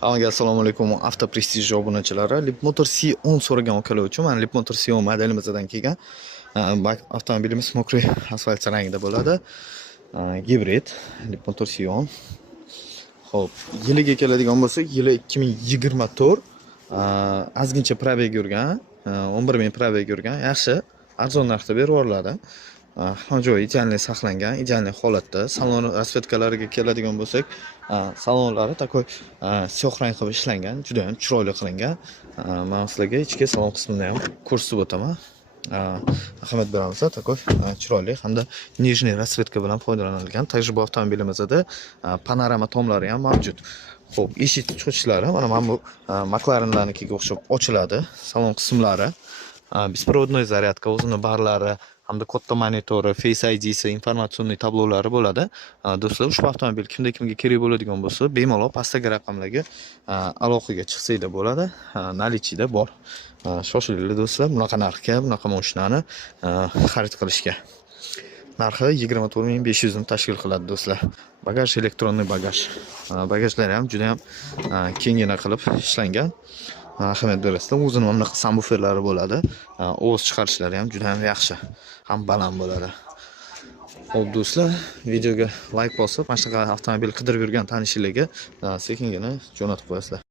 Hammaga assalomu alaykum. Avto Prestige obunachilari. Leapmotor C10 so'ragan ukalar uchun mana Leapmotor C10 modelimizdan kelgan. Avtomobilimiz mokriy asfalt rangida bo'ladi. Gibrid Leapmotor C10. Xo'p, yiliga keladigan bo'lsak, yili 2024. Ozgincha probeg yurgan, 11.000 probeg yurgan. Yaxshi, arzon narxda berib yuboriladi. Hamma joyi idealniy saqlangan, idealniy holatda. Salon rasvetkalariga keladigan bo'lsak, salonlari takoy siyoh rang qilib ishlangan, juda ham chiroyli qilingan. Men sizlarga ichki salon qismini ham ko'rsatib o'taman. Ahamiyat beramiz, takoy chiroyli hamda nijniy rasvetka bilan foydalanilgan. Tajriba avtomobilimizda panorama tomlari ham mavjud. Xo'p, eshik ochichlari mana bu McLarenlarnikiga o'xshab ochiladi. Salon qismlari беспроводной zaryadka, o'zini barlari hamda katta monitori, Face ID'si, informatsion tablolari bo'ladi. Do'stlar, ushbu avtomobil kimga kerak bo'ladigan bo'lsa, bemalol pastdagi raqamlarga aloqaga chiqsanglar bo'ladi. Nalichida bor. Shoshilinglar do'stlar, bunaqa narxga, bunaqa mashinani xarid qilishga. Narxi 24500 ni tashkil qiladi do'stlar. Bagaj elektronniy bagaj. Bagajlari ham juda ham kengina qilib ishlangan. Ahamiyat berasizlar. O'zini mana bunaqa subwooferlari bo'ladi. Ovoz chiqarishlari ham juda ham yaxshi, ham baland bo'ladi. Xo'p do'stlar, videoga like bosib, mana shunaqa avtomobil qidirib yurgan tanishlarga sekingina jo'natib qo'yasizlar.